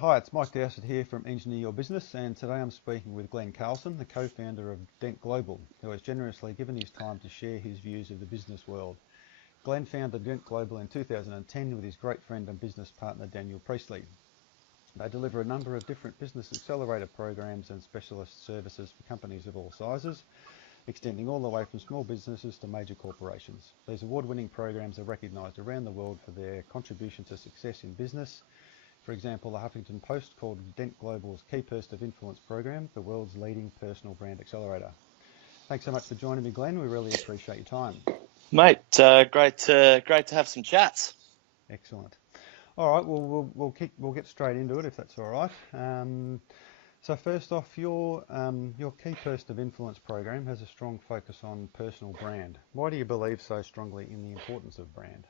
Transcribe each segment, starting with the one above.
Hi, it's Mike Dowsett here from Engineer Your Business, and today I'm speaking with Glen Carlson, the co-founder of Dent Global, who has generously given his time to share his views of the business world. Glen founded Dent Global in 2010 with his great friend and business partner Daniel Priestley. They deliver a number of different business accelerator programs and specialist services for companies of all sizes, extending all the way from small businesses to major corporations. These award-winning programs are recognised around the world for their contribution to success in business. For example, the Huffington Post called Dent Global's Key Person of Influence program the world's leading personal brand accelerator. Thanks so much for joining me, Glen. We really appreciate your time. Mate, great to have some chats. Excellent. All right, well, we'll get straight into it if that's all right. So first off, your Key Person of Influence program has a strong focus on personal brand. Why do you believe so strongly in the importance of brand?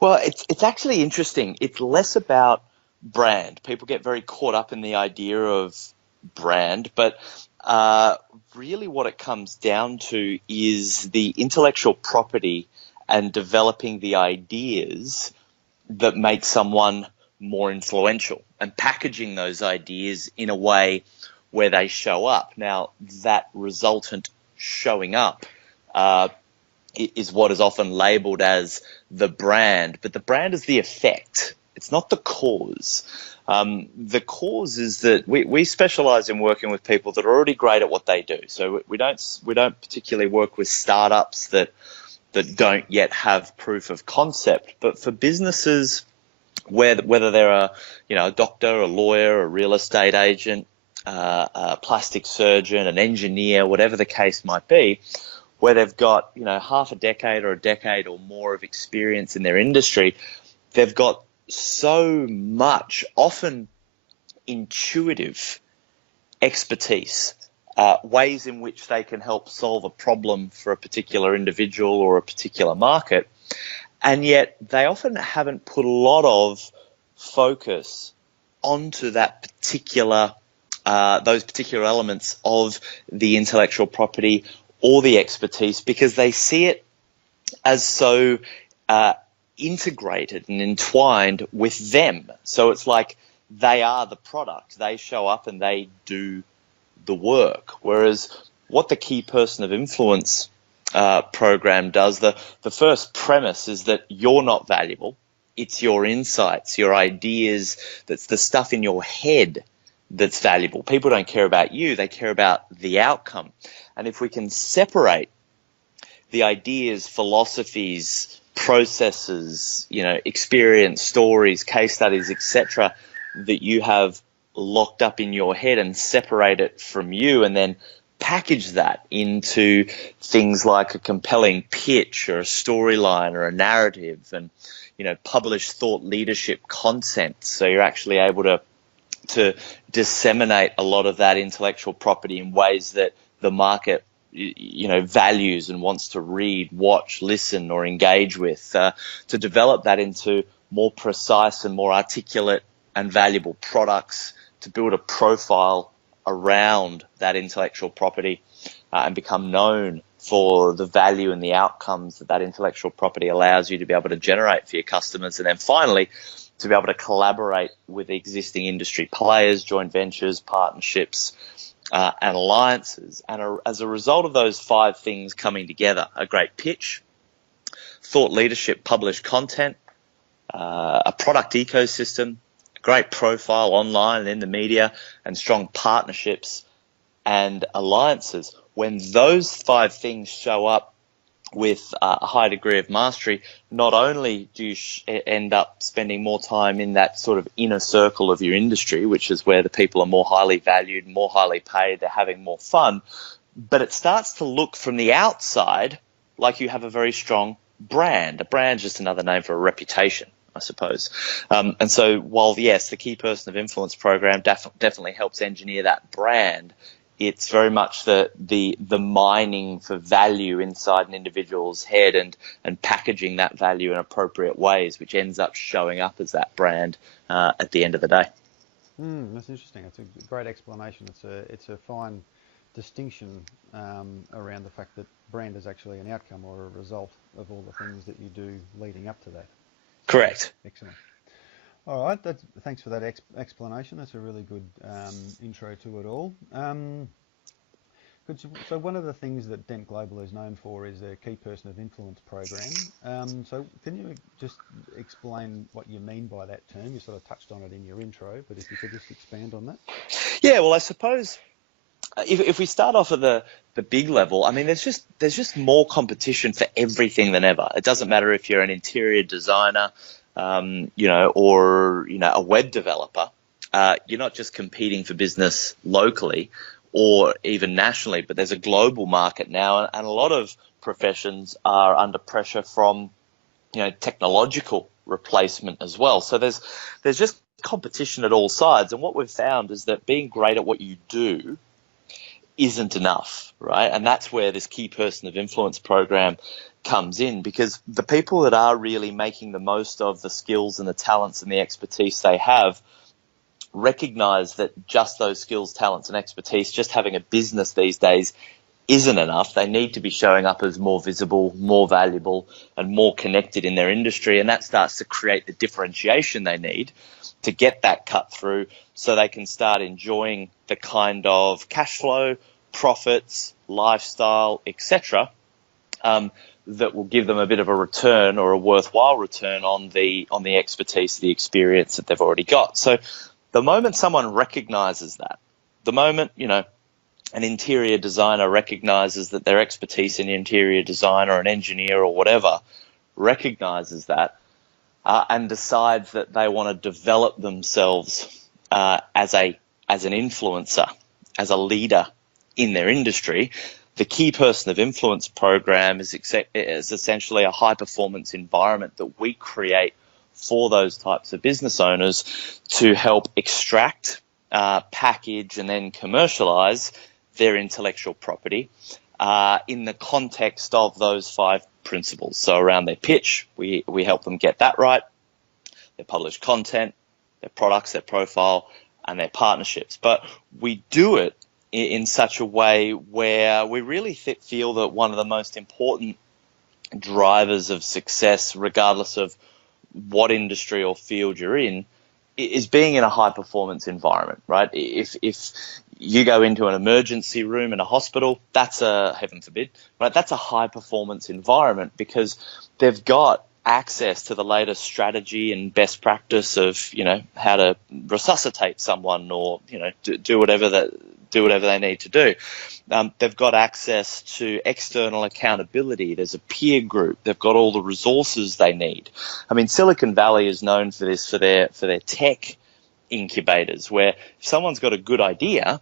Well, it's actually interesting. It's less about brand. People get very caught up in the idea of brand, but really what it comes down to is the intellectual property and developing the ideas that make someone more influential and packaging those ideas in a way where they show up. Now, that resultant showing up is what is often labeled as the brand, but the brand is the effect. It's not the cause. The cause is that we specialize in working with people that are already great at what they do. So we don't particularly work with startups that don't yet have proof of concept. But for businesses, whether they're a doctor, a lawyer, a real estate agent, a plastic surgeon, an engineer, whatever the case might be, where they've got half a decade or a decade or more of experience in their industry, they've got so much, often intuitive expertise, ways in which they can help solve a problem for a particular individual or a particular market. And yet they often haven't put a lot of focus onto that particular, those particular elements of the intellectual property or the expertise, because they see it as so integrated and entwined with them. So it's like they are the product. They show up and they do the work. Whereas what the Key Person of Influence program does, the first premise is that you're not valuable. It's your insights, your ideas, that's the stuff in your head that's valuable. People don't care about you. They care about the outcome. And if we can separate the ideas, philosophies, processes, experience, stories, case studies, etc., that you have locked up in your head and separate it from you, and then package that into things like a compelling pitch or a storyline or a narrative, and publish thought leadership content, so you're actually able to disseminate a lot of that intellectual property in ways that the market values and wants to read, watch, listen, or engage with, to develop that into more precise and more articulate and valuable products, to build a profile around that intellectual property, and become known for the value and the outcomes that intellectual property allows you to be able to generate for your customers. And then finally, to be able to collaborate with existing industry players, joint ventures, partnerships, and alliances. And as a result of those 5 things coming together, a great pitch, thought leadership, published content, a product ecosystem, a great profile online and in the media, and strong partnerships and alliances. When those 5 things show up with a high degree of mastery, not only do you end up spending more time in that sort of inner circle of your industry, which is where the people are more highly valued, more highly paid, they're having more fun, but it starts to look from the outside like you have a very strong brand. A brand is just another name for a reputation, I suppose. And so while, yes, the Key Person of Influence program definitely helps engineer that brand, it's very much the mining for value inside an individual's head and packaging that value in appropriate ways, which ends up showing up as that brand at the end of the day. That's interesting. It's a great explanation. It's a fine distinction around the fact that brand is actually an outcome or a result of all the things that you do leading up to that. Correct. Excellent. All right, thanks for that explanation. That's a really good intro to it all. So one of the things that Dent Global is known for is their Key Person of Influence program. So can you just explain what you mean by that term? You sort of touched on it in your intro, but if you could just expand on that. Yeah, well, I suppose if we start off at the big level, I mean, there's just more competition for everything than ever. It doesn't matter if you're an interior designer, or a web developer. You're not just competing for business locally or even nationally, but there's a global market now, and a lot of professions are under pressure from technological replacement as well. So there's just competition at all sides, and what we've found is that being great at what you do isn't enough, right? And that's where this Key Person of Influence program comes in, because the people that are really making the most of the skills and the talents and the expertise they have recognize that just those skills, talents, and expertise, just having a business these days isn't enough. They need to be showing up as more visible, more valuable, and more connected in their industry. And that starts to create the differentiation they need to get that cut through, so they can start enjoying the kind of cash flow, profits, lifestyle, etc., that will give them a bit of a return, or a worthwhile return, on the expertise, the experience that they've already got. So the moment someone recognizes that, the moment, an interior designer recognizes that their expertise in interior design, or an engineer or whatever recognizes that, and decides that they want to develop themselves as an influencer, as a leader in their industry, the Key Person of Influence program is essentially a high-performance environment that we create for those types of business owners to help extract, package, and then commercialize their intellectual property in the context of those 5 principles. So around their pitch, we help them get that right, their published content, their products, their profile, and their partnerships. But we do it in such a way where we really feel that one of the most important drivers of success, regardless of what industry or field you're in, is being in a high performance environment, right? If you go into an emergency room in a hospital, that's heaven forbid, right? That's a high performance environment, because they've got access to the latest strategy and best practice of, how to resuscitate someone, or, do whatever they need to do. They've got access to external accountability. There's a peer group. They've got all the resources they need. I mean, Silicon Valley is known for this, for their tech incubators, where if someone's got a good idea,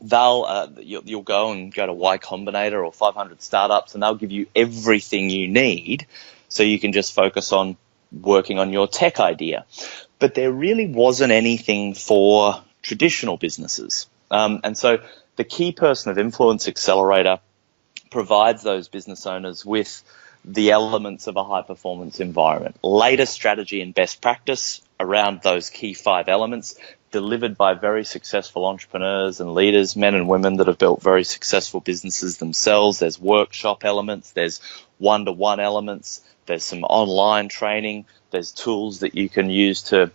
you'll go to Y Combinator or 500 startups, and they'll give you everything you need, so you can just focus on working on your tech idea. But there really wasn't anything for traditional businesses. And so the Key Person of Influence Accelerator provides those business owners with the elements of a high-performance environment, latest strategy and best practice around those key 5 elements, delivered by very successful entrepreneurs and leaders, men and women that have built very successful businesses themselves. There's workshop elements, there's one-to-one elements, there's some online training, there's tools that you can use to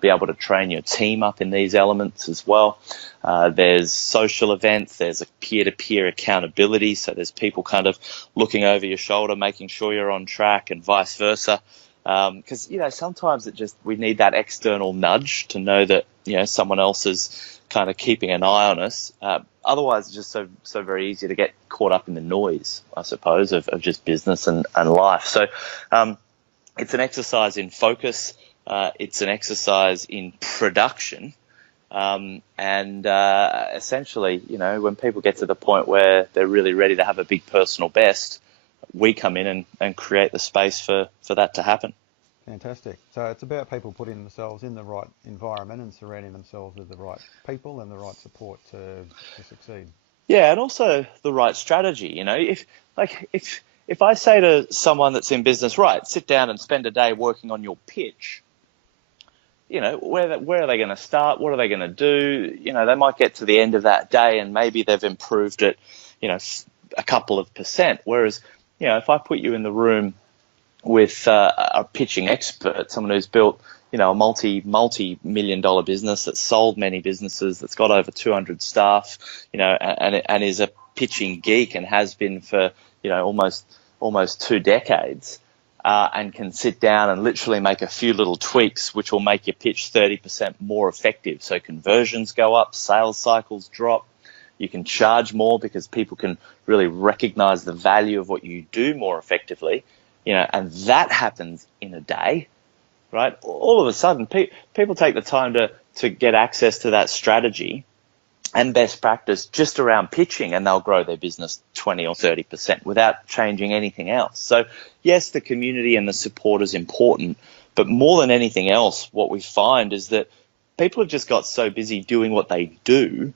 be able to train your team up in these elements as well. There's social events, there's a peer-to-peer accountability, so there's people kind of looking over your shoulder, making sure you're on track, and vice versa. Because, sometimes we need that external nudge to know that, someone else is kind of keeping an eye on us. Otherwise, it's just so very easy to get caught up in the noise, I suppose, of just business and life. So it's an exercise in focus. It's an exercise in production. Essentially, when people get to the point where they're really ready to have a big personal best, we come in and create the space for that to happen. Fantastic. So it's about people putting themselves in the right environment and surrounding themselves with the right people and the right support to succeed. Yeah, and also the right strategy. If I say to someone that's in business, right, sit down and spend a day working on your pitch, where are they going to start? What are they going to do? They might get to the end of that day and maybe they've improved it, a couple of percent. Whereas, if I put you in the room with a pitching expert, someone who's built, a multi-million dollar business that's sold many businesses, that's got over 200 staff, and is a pitching geek and has been for, almost 2 decades, and can sit down and literally make a few little tweaks which will make your pitch 30% more effective. So conversions go up, sales cycles drop. You can charge more because people can really recognize the value of what you do more effectively, and that happens in a day, right? All of a sudden, people take the time to get access to that strategy and best practice just around pitching, and they'll grow their business 20 or 30% without changing anything else. So yes, the community and the support is important, but more than anything else, what we find is that people have just got so busy doing what they do,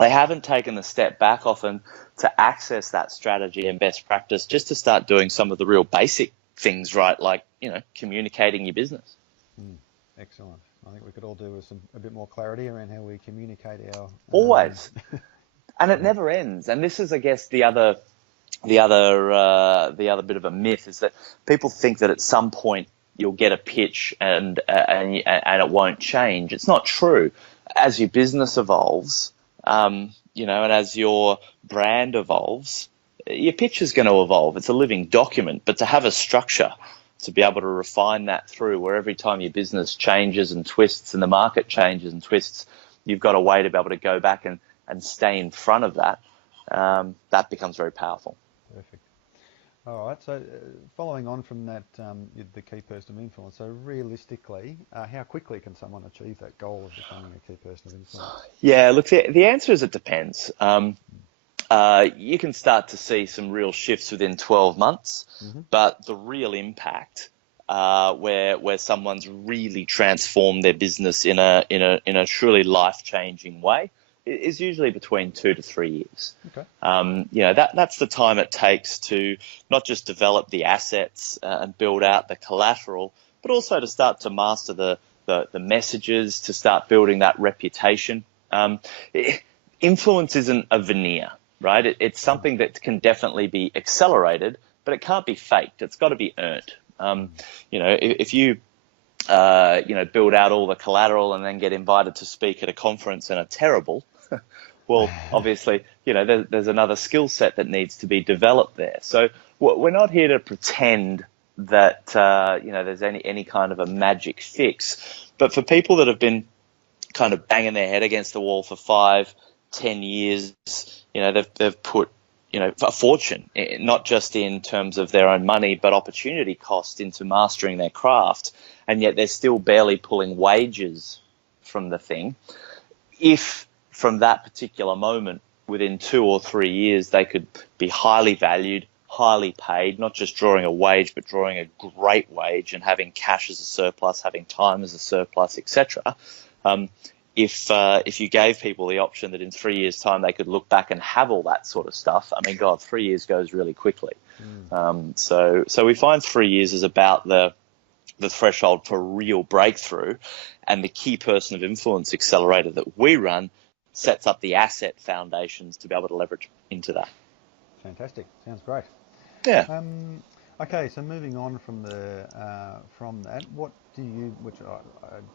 they haven't taken the step back often to access that strategy and best practice just to start doing some of the real basic things right, like, communicating your business. Excellent. I think we could all do with a bit more clarity around how we communicate our... Always. And it never ends. And this is, I guess, the other bit of a myth is that people think that at some point you'll get a pitch and it won't change. It's not true. As your business evolves, and as your brand evolves, your pitch is going to evolve. It's a living document, but to have a structure, to be able to refine that through where every time your business changes and twists and the market changes and twists, you've got a way to be able to go back and stay in front of that. That becomes very powerful. Perfect. All right, so following on from that, the key person of influence, so realistically, how quickly can someone achieve that goal of becoming a key person of influence? Yeah, look, the answer is it depends. You can start to see some real shifts within 12 months, but the real impact, where someone's really transformed their business in a truly life-changing way, is usually between 2 to 3 years. Okay. That's the time it takes to not just develop the assets and build out the collateral, but also to start to master the messages, to start building that reputation. Influence isn't a veneer, right? It's something that can definitely be accelerated, but it can't be faked. It's got to be earned. If you build out all the collateral and then get invited to speak at a conference and are terrible, well, obviously, there's another skill set that needs to be developed there. So we're not here to pretend that, there's any kind of a magic fix. But for people that have been kind of banging their head against the wall for 5-10 years, they've put, a fortune, not just in terms of their own money, but opportunity cost into mastering their craft. And yet they're still barely pulling wages from the thing. If from that particular moment, within 2 or 3 years, they could be highly valued, highly paid, not just drawing a wage, but drawing a great wage and having cash as a surplus, having time as a surplus, etc. If you gave people the option that in 3 years' time they could look back and have all that sort of stuff, I mean, God, 3 years goes really quickly. So we find 3 years is about the threshold for real breakthrough, and the key person of influence accelerator that we run sets up the asset foundations to be able to leverage into that. Fantastic. Sounds great. Yeah. Okay, so moving on from that, what do you, which I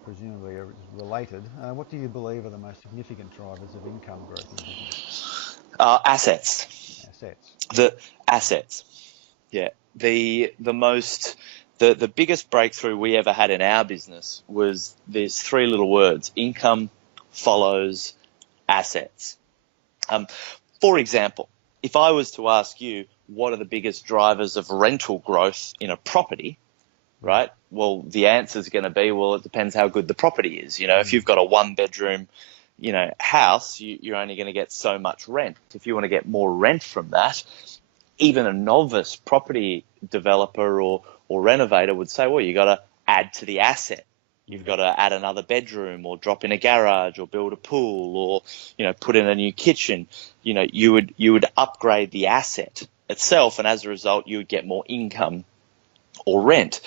presumably is related, what do you believe are the most significant drivers of income growth in business? Assets. Assets. The assets. Yeah. The biggest breakthrough we ever had in our business was these 3 little words: income follows assets. For example, if I was to ask you what are the biggest drivers of rental growth in a property, right? Well, the answer is going to be, well, it depends how good the property is. If you've got a 1-bedroom, house, you're only going to get so much rent. If you want to get more rent from that, even a novice property developer or renovator would say, well, you got to add to the asset. You've got to add another bedroom or drop in a garage or build a pool or, put in a new kitchen. You would upgrade the asset itself, and as a result, you would get more income or rent.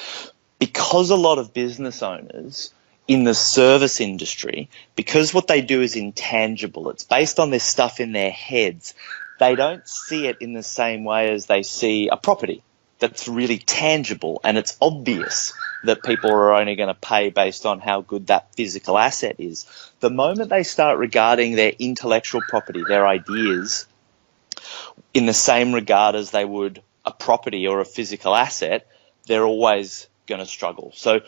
Because a lot of business owners in the service industry, because what they do is intangible, it's based on this stuff in their heads, they don't see it in the same way as they see a property. that's really tangible, and it's obvious that people are only going to pay based on how good that physical asset is. The moment they start regarding their intellectual property, their ideas, in the same regard as they would a property or a physical asset, they're always going to struggle. So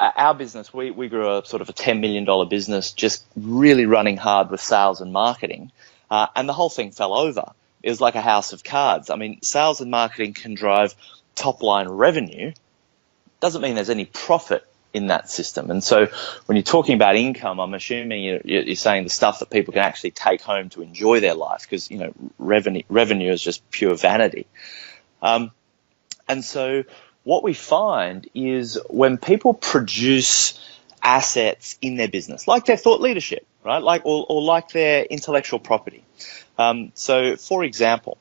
our business, we grew a sort of a $10 million business, just really running hard with sales and marketing, and the whole thing fell over. It was like a house of cards. I mean, sales and marketing can drive top-line revenue. Doesn't mean there's any profit in that system. And so when you're talking about income, I'm assuming you're saying the stuff that people can actually take home to enjoy their life, because, you know, revenue is just pure vanity. And so what we find is when people produce assets in their business, like their thought leadership, right? Like, or like their intellectual property. So for example,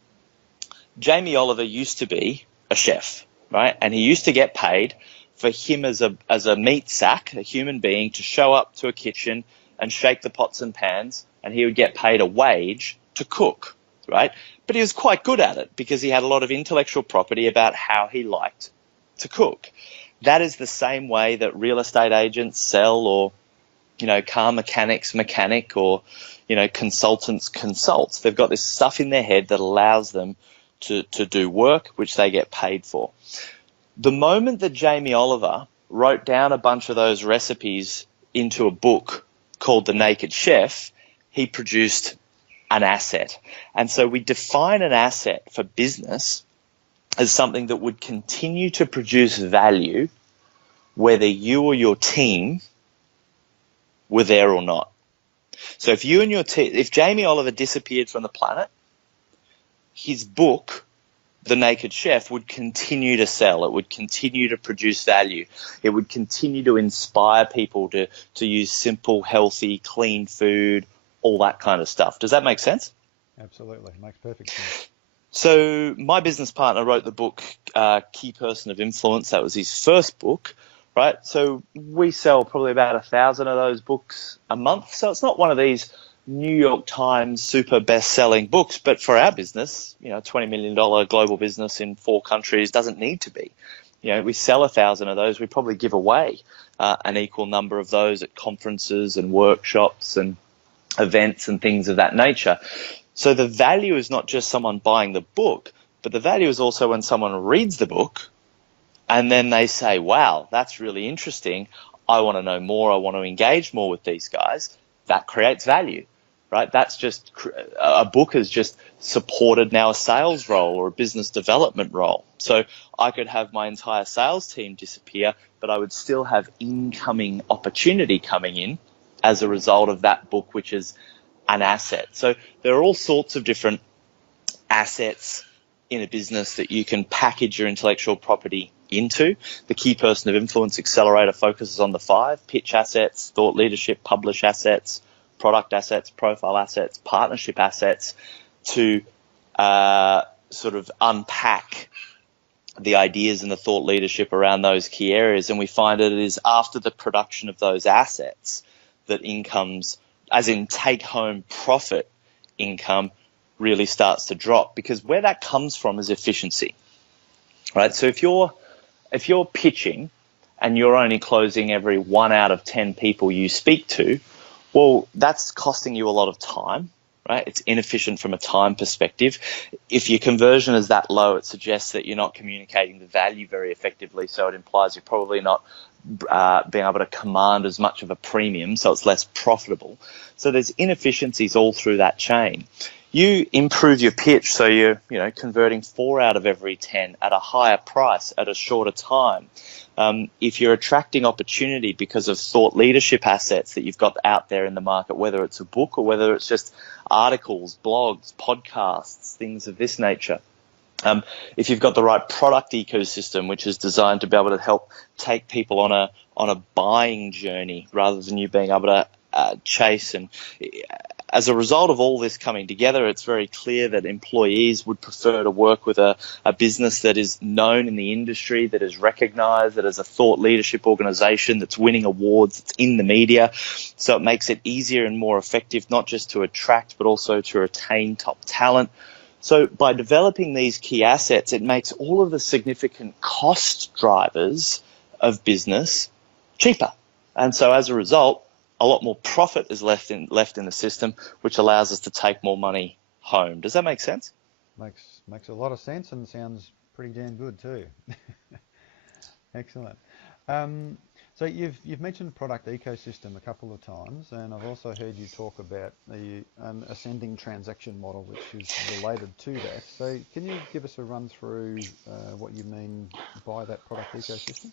Jamie Oliver used to be a chef, right? And he used to get paid for him as a meat sack, a human being, to show up to a kitchen and shake the pots and pans, and he would get paid a wage to cook, right? But he was quite good at it because he had a lot of intellectual property about how he liked to cook. That is the same way that real estate agents sell, or, you know, car mechanics mechanic, or, you know, consultants consult. They've got this stuff in their head that allows them to do work which they get paid for. The moment that Jamie Oliver wrote down a bunch of those recipes into a book called The Naked Chef, he produced an asset. And so we define an asset for business as something that would continue to produce value whether you or your team were there or not. So if you and your team, if Jamie Oliver disappeared from the planet, his book, The Naked Chef, would continue to sell. It would continue to produce value. It would continue to inspire people to use simple, healthy, clean food, all that kind of stuff. Does that make sense? Absolutely. It makes perfect sense. So my business partner wrote the book, Key Person of Influence. That was his first book, right? So we sell probably about 1,000 of those books a month. So it's not one of these New York Times super best-selling books, but for our business, you know, $20 million global business in 4 countries doesn't need to be. You know, we sell 1,000 of those. We probably give away an equal number of those at conferences and workshops and events and things of that nature. So the value is not just someone buying the book, but the value is also when someone reads the book and then they say, wow, that's really interesting. I want to know more. I want to engage more with these guys. That creates value, right? That's just, a book has just supported now a sales role or a business development role. So I could have my entire sales team disappear, but I would still have incoming opportunity coming in as a result of that book, which is an asset. So there are all sorts of different assets in a business that you can package your intellectual property into. The Key Person of Influence Accelerator focuses on the 5: pitch assets, thought leadership, publish assets, product assets, profile assets, partnership assets, to sort of unpack the ideas and the thought leadership around those key areas. And we find that it is after the production of those assets that incomes, as in take-home profit income, really starts to drop, because where that comes from is efficiency, right? So if you're pitching and you're only closing every 1 out of 10 people you speak to, well, that's costing you a lot of time, right? It's inefficient from a time perspective. If your conversion is that low, it suggests that you're not communicating the value very effectively. So it implies you're probably not being able to command as much of a premium, so it's less profitable. So there's inefficiencies all through that chain. You improve your pitch, so you're converting 4 out of every 10 at a higher price at a shorter time. If you're attracting opportunity because of thought leadership assets that you've got out there in the market, whether it's a book or whether it's just articles, blogs, podcasts, things of this nature. If you've got the right product ecosystem, which is designed to be able to help take people on a buying journey rather than you being able to chase. And as a result of all this coming together, it's very clear that employees would prefer to work with a business that is known in the industry, that is recognized, that is a thought leadership organization, that's winning awards, that's in the media. So it makes it easier and more effective, not just to attract, but also to retain top talent. So by developing these key assets, it makes all of the significant cost drivers of business cheaper. And so as a result, a lot more profit is left in the system, which allows us to take more money home. Does that make sense? Makes a lot of sense and sounds pretty damn good too. Excellent. So you've mentioned product ecosystem a couple of times, and I've also heard you talk about the ascending transaction model, which is related to that. So can you give us a run through what you mean by that product ecosystem?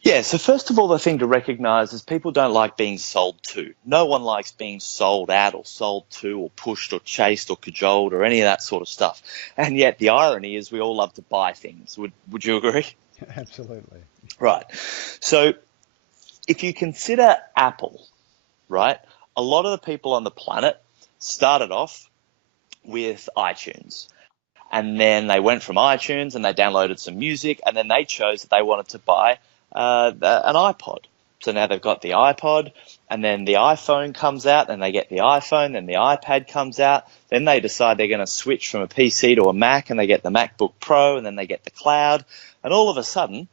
Yeah, so first of all, the thing to recognize is people don't like being sold to. No one likes being sold at or sold to or pushed or chased or cajoled or any of that sort of stuff. And yet the irony is we all love to buy things. Would you agree? Absolutely. Right. So if you consider Apple, right, a lot of the people on the planet started off with iTunes. And then they went from iTunes and they downloaded some music, and then they chose that they wanted to buy an iPod. So now they've got the iPod, and then the iPhone comes out, and they get the iPhone, then the iPad comes out. Then they decide they're going to switch from a PC to a Mac, and they get the MacBook Pro, and then they get the cloud. And all of a sudden,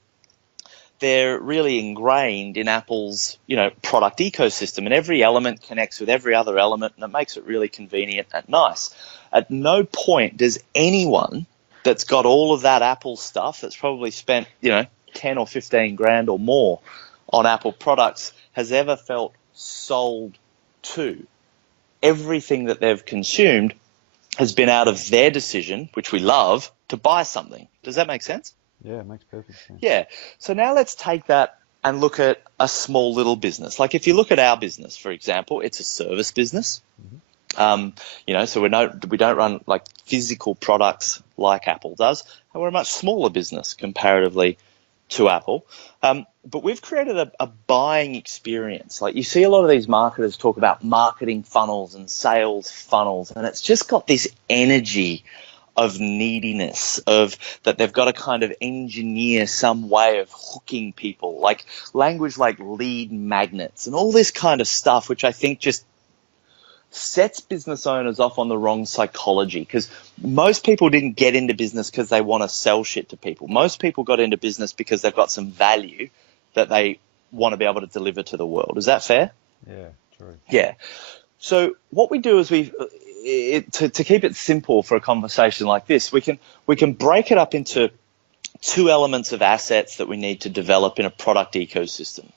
they're really ingrained in Apple's, product ecosystem, and every element connects with every other element, and it makes it really convenient and nice. At no point does anyone that's got all of that Apple stuff, that's probably spent, 10 or 15 grand or more on Apple products, has ever felt sold to. Everything that they've consumed has been out of their decision, which we love, to buy something. Does that make sense? Yeah, it makes perfect sense. Yeah. So now let's take that and look at a small little business. Like if you look at our business, for example, it's a service business. Mm-hmm. So we don't run like physical products like Apple does, and we're a much smaller business comparatively to Apple. But we've created a buying experience. Like you see a lot of these marketers talk about marketing funnels and sales funnels, and it's just got this energy of neediness, of that they've got to kind of engineer some way of hooking people, like language like lead magnets and all this kind of stuff, which I think just sets business owners off on the wrong psychology, because most people didn't get into business because they want to sell shit to people. Most people got into business because they've got some value that they want to be able to deliver to the world. Is that fair? Yeah, true. Yeah. So what we do is to keep it simple for a conversation like this, we can break it up into two elements of assets that we need to develop in a product ecosystem.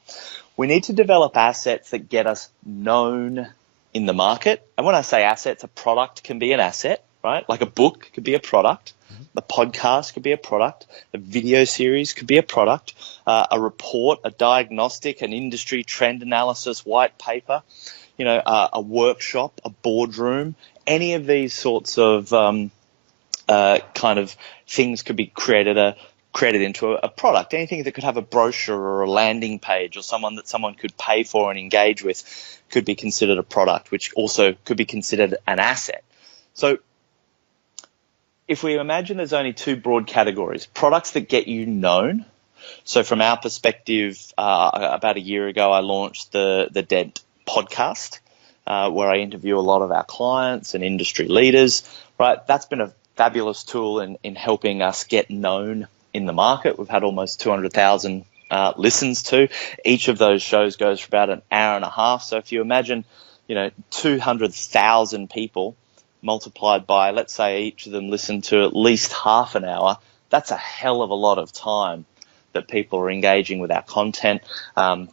We need to develop assets that get us known in the market. And when I say assets, a product can be an asset, right? Like a book could be a product. A podcast could be a product. A video series could be a product. A report, a diagnostic, an industry trend analysis, white paper, a workshop, a boardroom. Any of these sorts of kind of things could be created into a product. Anything that could have a brochure or a landing page or someone that someone could pay for and engage with could be considered a product, which also could be considered an asset. So if we imagine there's only two broad categories, products that get you known. So from our perspective, about a year ago, I launched the Dent podcast, where I interview a lot of our clients and industry leaders, right? That's been a fabulous tool in helping us get known in the market. We've had almost 200,000 listens to. Each of those shows goes for about an hour and a half. So if you imagine, 200,000 people multiplied by, let's say each of them listen to at least half an hour, that's a hell of a lot of time that people are engaging with our content.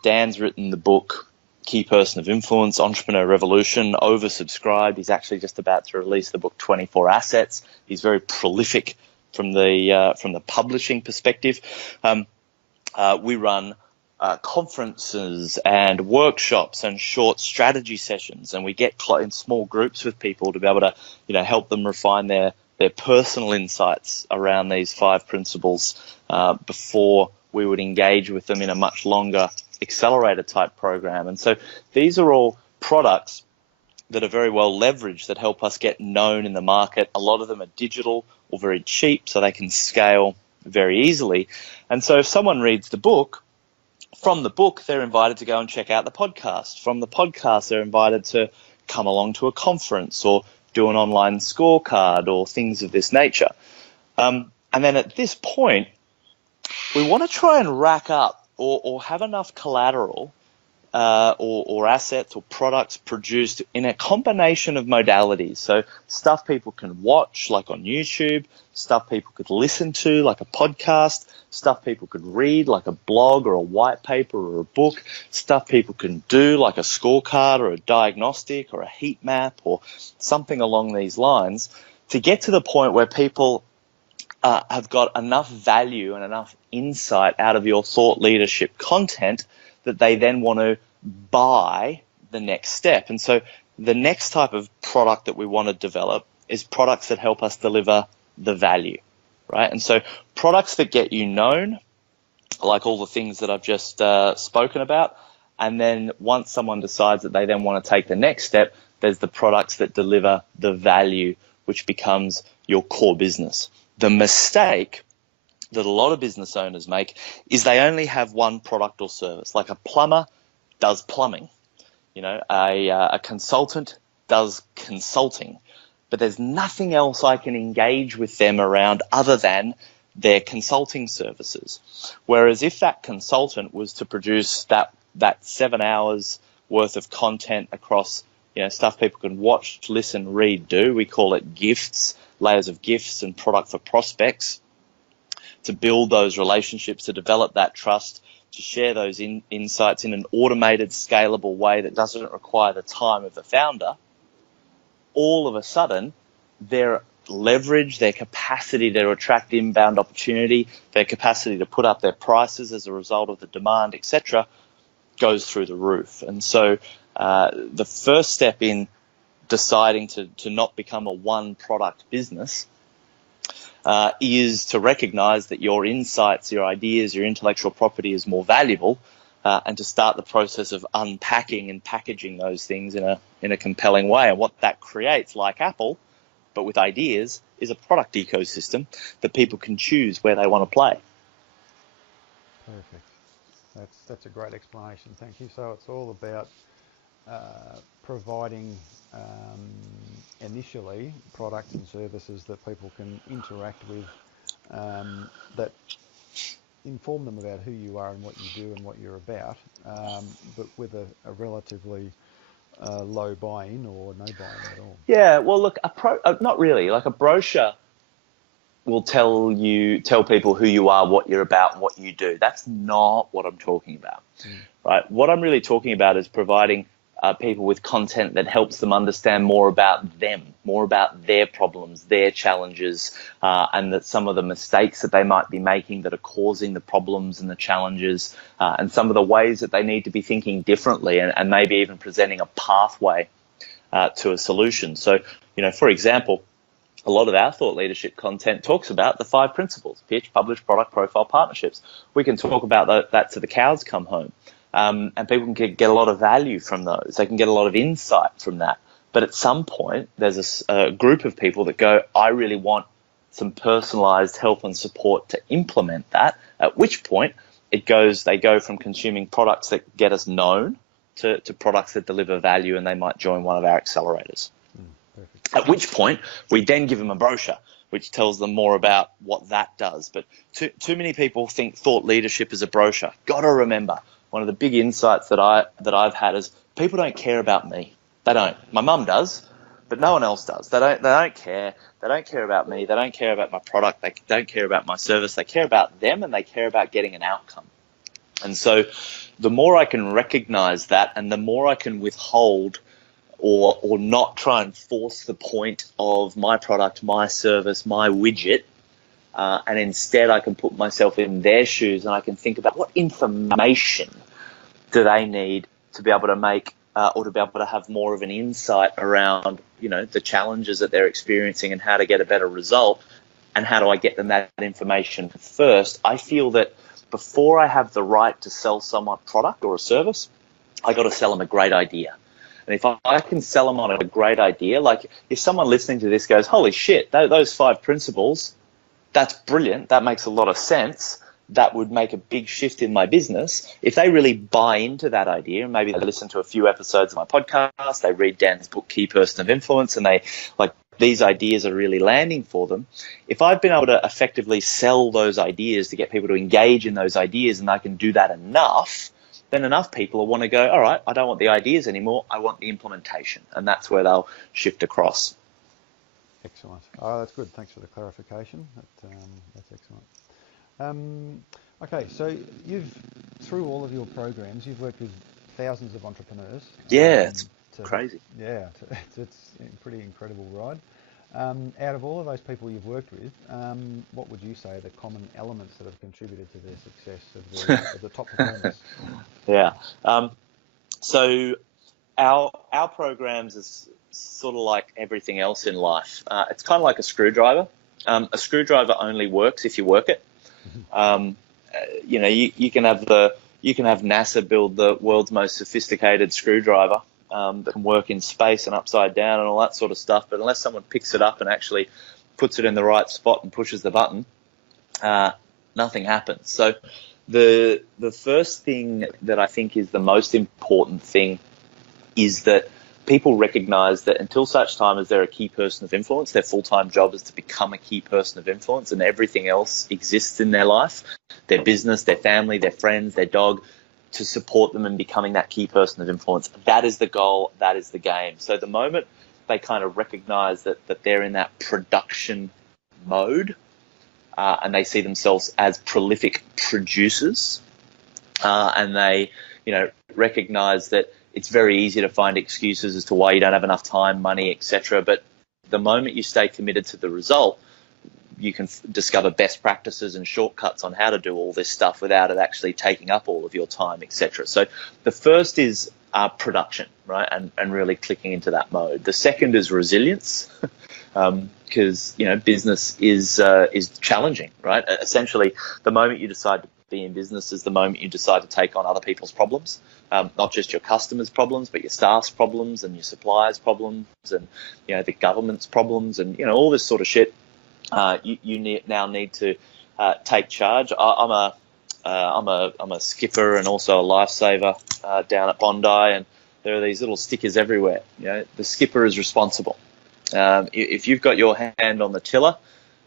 Dan's written the book, Key Person of Influence, Entrepreneur Revolution, oversubscribed. He's actually just about to release the book 24 Assets. He's very prolific from the publishing perspective. We run conferences and workshops and short strategy sessions, and we get in small groups with people to be able to, help them refine their personal insights around these 5 principles before we would engage with them in a much longer accelerator type program. And so these are all products that are very well leveraged that help us get known in the market. A lot of them are digital or very cheap, so they can scale very easily. And so if someone reads the book, from the book, they're invited to go and check out the podcast. From the podcast, they're invited to come along to a conference or do an online scorecard or things of this nature. And then at this point, we want to try and rack up or have enough collateral or assets or products produced in a combination of modalities. So stuff people can watch, like on YouTube, stuff people could listen to, like a podcast, stuff people could read, like a blog or a white paper or a book, stuff people can do, like a scorecard or a diagnostic or a heat map or something along these lines, to get to the point where people have got enough value and enough insight out of your thought leadership content that they then want to buy the next step. And so the next type of product that we want to develop is products that help us deliver the value, right? And so products that get you known, like all the things that I've just spoken about. And then once someone decides that they then want to take the next step, there's the products that deliver the value, which becomes your core business. The mistake that a lot of business owners make is they only have one product or service. Like a plumber does plumbing, you know, a consultant does consulting, but there's nothing else I can engage with them around other than their consulting services. Whereas if that consultant was to produce that 7 hours worth of content across, you know, stuff people can watch, listen, read, do, we call it gifts, layers of gifts and product for prospects, to build those relationships, to develop that trust, to share those insights in an automated, scalable way that doesn't require the time of the founder, all of a sudden, their leverage, their capacity to attract inbound opportunity, their capacity to put up their prices as a result of the demand, etc., goes through the roof. And so the first step in deciding to not become a one-product business is to recognize that your insights, your ideas, your intellectual property is more valuable, and to start the process of unpacking and packaging those things in a compelling way. And what that creates, like Apple, but with ideas, is a product ecosystem that people can choose where they want to play. Perfect. That's a great explanation. Thank you. So it's all about providing initially products and services that people can interact with, that inform them about who you are and what you do and what you're about, but with a relatively low buy-in or no buy-in at all. Yeah, well, look, not really. Like a brochure will tell people who you are, what you're about, and what you do. That's not what I'm talking about, right? What I'm really talking about is providing people with content that helps them understand more about them, more about their problems, their challenges, and that some of the mistakes that they might be making that are causing the problems and the challenges, and some of the ways that they need to be thinking differently, and maybe even presenting a pathway to a solution. So, you know, for example, a lot of our thought leadership content talks about the 5 principles: pitch, publish, product, profile, partnerships. We can talk about that to the cows come home. And people can get a lot of value from those. They can get a lot of insight from that. But at some point, there's a group of people that go, I really want some personalized help and support to implement that, at which point they go from consuming products that get us known to products that deliver value, and they might join one of our accelerators. Perfect. At which point, we then give them a brochure, which tells them more about what that does. But too many people think thought leadership is a brochure. Got to remember, one of the big insights that I've had is people don't care about me. They don't. My mum does, but no one else does. They don't care. They don't care about me. They don't care about my product. They don't care about my service. They care about them, and they care about getting an outcome. And so the more I can recognize that, and the more I can withhold or not try and force the point of my product, my service, my widget, and instead I can put myself in their shoes, and I can think about what information do they need to be able to make or to be able to have more of an insight around, you know, the challenges that they're experiencing and how to get a better result, and how do I get them that information first. I feel that before I have the right to sell someone a product or a service, I got to sell them a great idea. And if I can sell them on a great idea, like if someone listening to this goes, holy shit, those 5 principles, that's brilliant, that makes a lot of sense, that would make a big shift in my business, if they really buy into that idea, and maybe they listen to a few episodes of my podcast, they read Dan's book, Key Person of Influence, and they like these ideas are really landing for them. If I've been able to effectively sell those ideas to get people to engage in those ideas, and I can do that enough, then enough people will want to go, all right, I don't want the ideas anymore, I want the implementation. And that's where they'll shift across. Excellent. Oh, that's good. Thanks for the clarification. That's excellent. Okay, so through all of your programs, you've worked with thousands of entrepreneurs. Yeah, it's crazy. Yeah, it's a pretty incredible ride. Out of all of those people you've worked with, what would you say are the common elements that have contributed to their success of the top performers? Yeah. So our programs is sort of like everything else in life. It's kind of like a screwdriver. A screwdriver only works if you work it. You can have NASA build the world's most sophisticated screwdriver that can work in space and upside down and all that sort of stuff. But unless someone picks it up and actually puts it in the right spot and pushes the button, nothing happens. So the first thing that I think is the most important thing is that people recognize that until such time as they're a key person of influence, their full-time job is to become a key person of influence, and everything else exists in their life, their business, their family, their friends, their dog, to support them in becoming that key person of influence. That is the goal. That is the game. So the moment they kind of recognize that they're in that production mode and they see themselves as prolific producers and they, recognize that it's very easy to find excuses as to why you don't have enough time, money, etc. But the moment you stay committed to the result, you can discover best practices and shortcuts on how to do all this stuff without it actually taking up all of your time, etc. So the first is production, right, and really clicking into that mode. The second is resilience, because business is challenging, right? Essentially, the moment you decide to be in business is the moment you decide to take on other people's problems, not just your customers' problems, but your staff's problems and your suppliers' problems and the government's problems and all this sort of shit. You now need to take charge. I'm a skipper and also a lifesaver down at Bondi, and there are these little stickers everywhere. The skipper is responsible. If you've got your hand on the tiller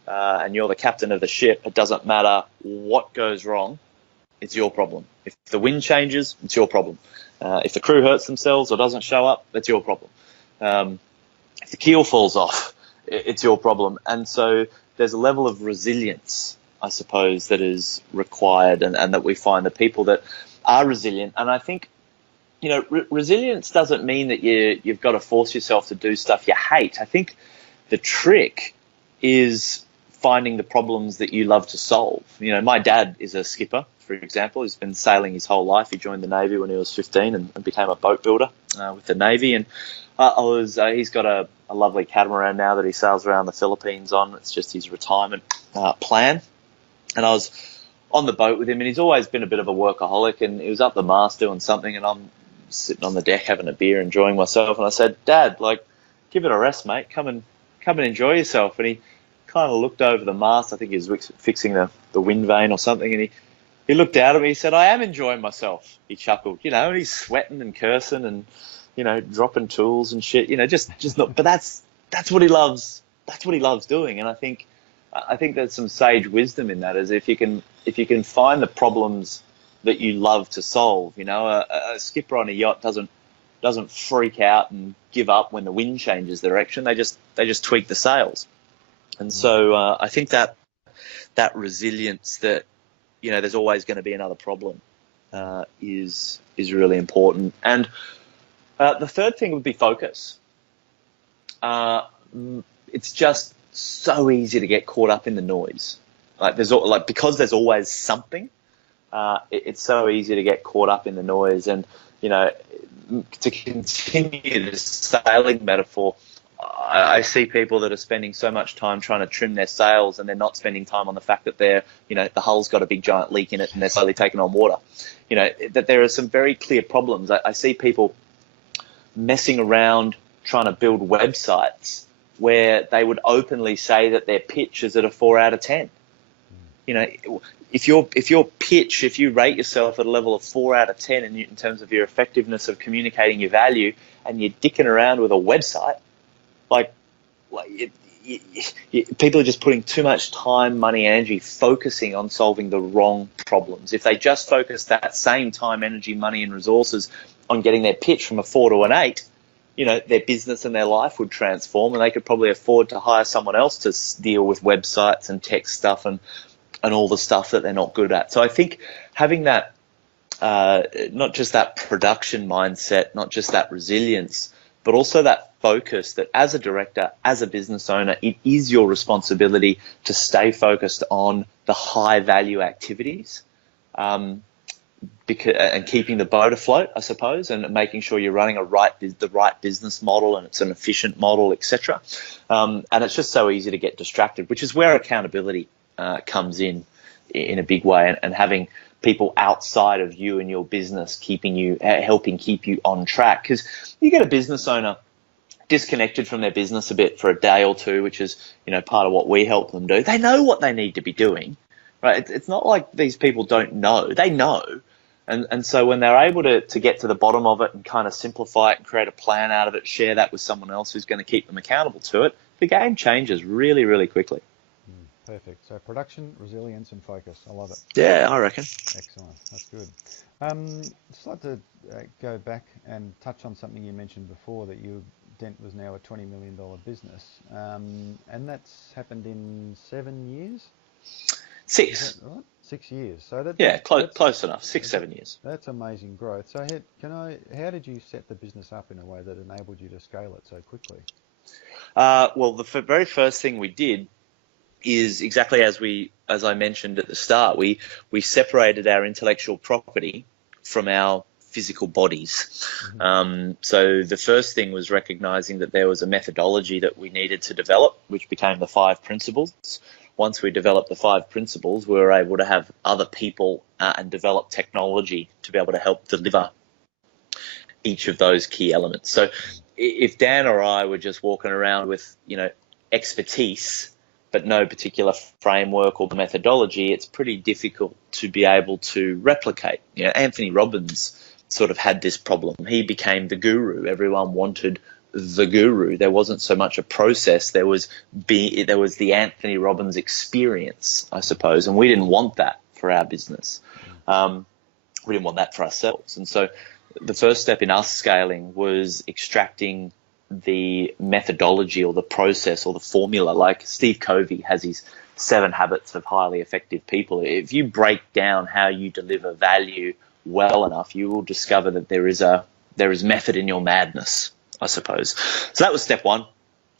and you're the captain of the ship, it doesn't matter what goes wrong, it's your problem. If the wind changes, it's your problem. If the crew hurts themselves or doesn't show up, it's your problem. If the keel falls off, it's your problem. And so there's a level of resilience, I suppose, that is required, and that we find the people that are resilient. And I think, resilience doesn't mean that you've got to force yourself to do stuff you hate. I think the trick is finding the problems that you love to solve. My dad is a skipper, for example. He's been sailing his whole life. He joined the Navy when he was 15 and became a boat builder with the Navy. And he's got a lovely catamaran now that he sails around the Philippines on. It's just his retirement plan. And I was on the boat with him, and he's always been a bit of a workaholic, and he was up the mast doing something, and I'm sitting on the deck having a beer, enjoying myself. And I said, Dad, give it a rest, mate. Come and enjoy yourself. And he kind of looked over the mast. I think he was fixing the wind vane or something, and he looked out at me. He said, I am enjoying myself. He chuckled, and he's sweating and cursing and dropping tools and shit, just not. But that's what he loves. That's what he loves doing. And I think there's some sage wisdom in that. Is if you can find the problems that you love to solve. A skipper on a yacht doesn't freak out and give up when the wind changes direction. They just tweak the sails. And so I think that resilience that there's always going to be another problem is really important. And the third thing would be focus. It's just so easy to get caught up in the noise. Because there's always something. It's so easy to get caught up in the noise. And to continue the sailing metaphor, I see people that are spending so much time trying to trim their sails, and they're not spending time on the fact that the hull's got a big giant leak in it and they're slowly taking on water. That there are some very clear problems. I see people messing around trying to build websites where they would openly say that their pitch is at a 4 out of 10. if you rate yourself at a level of 4 out of 10 in terms of your effectiveness of communicating your value, and you're dicking around with a website, like people are just putting too much time, money, energy focusing on solving the wrong problems. If they just focus that same time, energy, money, and resources on getting their pitch from a 4 to an 8, their business and their life would transform, and they could probably afford to hire someone else to deal with websites and tech stuff and all the stuff that they're not good at. So I think having that, not just that production mindset, not just that resilience, but also that focus that as a director, as a business owner, it is your responsibility to stay focused on the high value activities, and keeping the boat afloat, I suppose, and making sure you're running the right business model and it's an efficient model, etc. And it's just so easy to get distracted, which is where accountability comes in a big way, and having people outside of you and your business helping keep you on track. Because you get a business owner disconnected from their business a bit for a day or two, which is part of what we help them do. They know what they need to be doing, right? It's not like these people don't know. They know. And so when they're able to get to the bottom of it and kind of simplify it and create a plan out of it, share that with someone else who's going to keep them accountable to it, the game changes really, really quickly. Perfect. So production, resilience, and focus. I love it. Yeah, I reckon. Excellent. That's good. Just like to go back and touch on something you mentioned before, that Dent was now a $20 million business, and that's happened in 7 years? 6. Right? 6 years. So close enough. 7 years. That's amazing growth. So how did you set the business up in a way that enabled you to scale it so quickly? Well, the very first thing we did is exactly as I mentioned at the start. We separated our intellectual property from our physical bodies. Mm-hmm. So the first thing was recognizing that there was a methodology that we needed to develop, which became the 5 principles. Once we developed the 5 principles, we were able to have other people and develop technology to be able to help deliver each of those key elements. So if Dan or I were just walking around with, expertise, but no particular framework or methodology, it's pretty difficult to be able to replicate. Anthony Robbins sort of had this problem. He became the guru. Everyone wanted the guru. There wasn't so much a process. There was the Anthony Robbins experience, I suppose, and we didn't want that for our business. We didn't want that for ourselves. And so the first step in us scaling was extracting the methodology or the process or the formula. Like Steve Covey has his 7 habits of highly effective people. If you break down how you deliver value well enough, you will discover that there is method in your madness, I suppose. So that was step 1.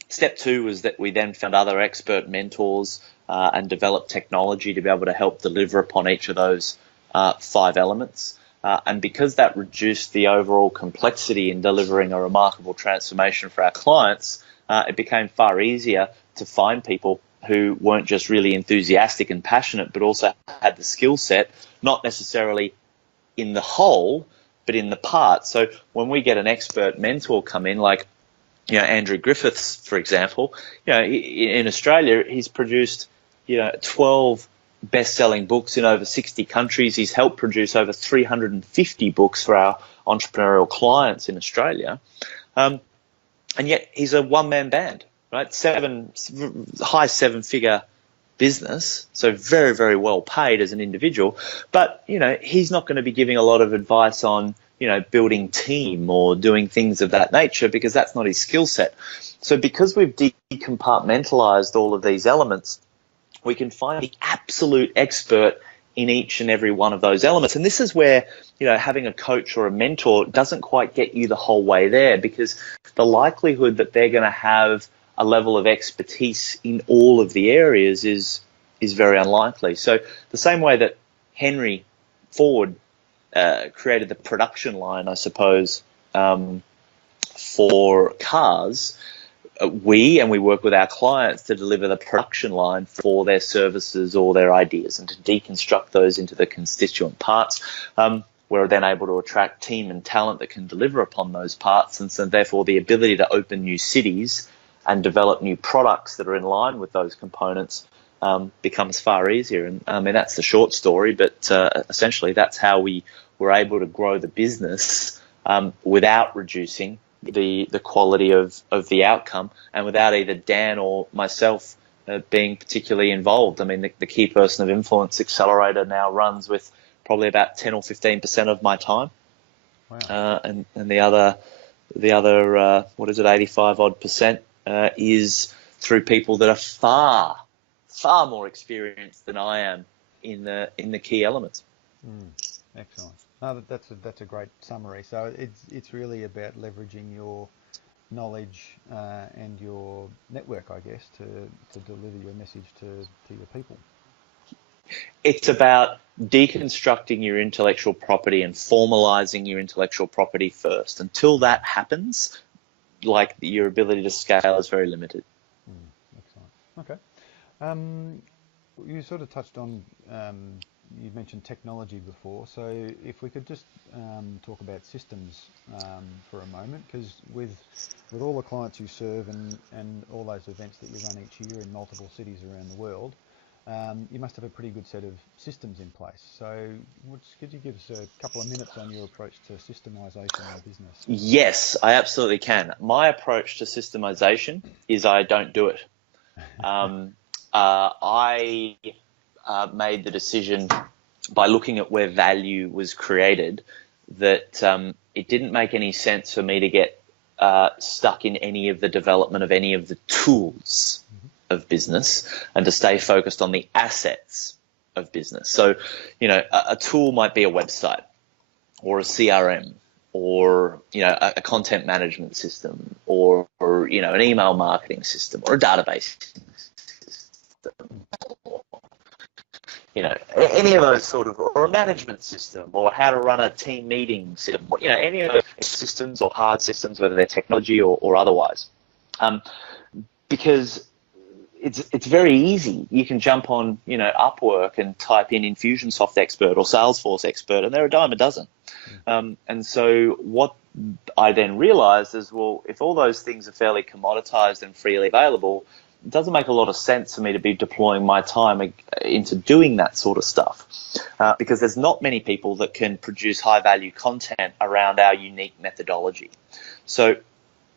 Step 2 was that we then found other expert mentors and developed technology to be able to help deliver upon each of those 5 elements. And because that reduced the overall complexity in delivering a remarkable transformation for our clients, it became far easier to find people who weren't just really enthusiastic and passionate, but also had the skill set, not necessarily in the whole, but in the part. So when we get an expert mentor come in, like Andrew Griffiths, for example, in Australia, he's produced 12 best-selling books in over 60 countries. He's helped produce over 350 books for our entrepreneurial clients in Australia. And yet he's a one-man band, right? High 7-figure business, so very, very well paid as an individual. But, he's not going to be giving a lot of advice on, building team or doing things of that nature, because that's not his skill set. So because we've decompartmentalized all of these elements, we can find the absolute expert in each and every one of those elements. And this is where, having a coach or a mentor doesn't quite get you the whole way there, because the likelihood that they're going to have a level of expertise in all of the areas is very unlikely. So the same way that Henry Ford created the production line, I suppose, for cars, we work with our clients to deliver the production line for their services or their ideas, and to deconstruct those into the constituent parts. We're then able to attract team and talent that can deliver upon those parts, and so therefore the ability to open new cities and develop new products that are in line with those components becomes far easier. And I mean, that's the short story, but essentially that's how we were able to grow the business without reducing the quality of the outcome, and without either Dan or myself being particularly involved. I mean, the key person of influence accelerator now runs with probably about 10 or 15% of my time. Wow. And the other what is it, 85 odd percent is through people that are far more experienced than I am in the key elements. Excellent. No, that's a great summary. So it's really about leveraging your knowledge and your network, I guess, to deliver your message to your people. It's about deconstructing your intellectual property and formalizing your intellectual property first. Until that happens, like, your ability to scale is very limited. Excellent. Okay. You sort of touched on, you mentioned technology before, so if we could just talk about systems for a moment, because with all the clients you serve and all those events that you run each year in multiple cities around the world, you must have a pretty good set of systems in place. So could you give us a couple of minutes on your approach to systemization of business? Yes, I absolutely can. My approach to systemization is I don't do it. I made the decision by looking at where value was created that it didn't make any sense for me to get stuck in any of the development of any of the tools of business, and to stay focused on the assets of business. So, a tool might be a website or a CRM or, a content management system or an email marketing system or a database system, any of those sort of, or a management system, or how to run a team meeting system, any of those systems or hard systems, whether they're technology or otherwise. Because it's very easy. You can jump on, Upwork and type in Infusionsoft expert or Salesforce expert, and they're a dime a dozen. And so what I then realized is, well, if all those things are fairly commoditized and freely available, it doesn't make a lot of sense for me to be deploying my time into doing that sort of stuff, because there's not many people that can produce high-value content around our unique methodology. So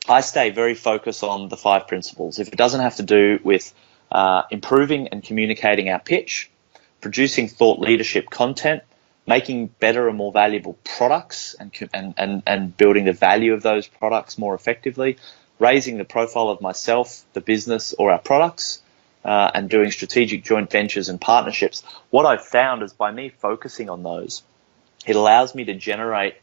I stay very focused on the 5 principles. If it doesn't have to do with improving and communicating our pitch, producing thought leadership content, making better and more valuable products and building the value of those products more effectively, raising the profile of myself, the business, or our products, and doing strategic joint ventures and partnerships, what I've found is by me focusing on those, it allows me to generate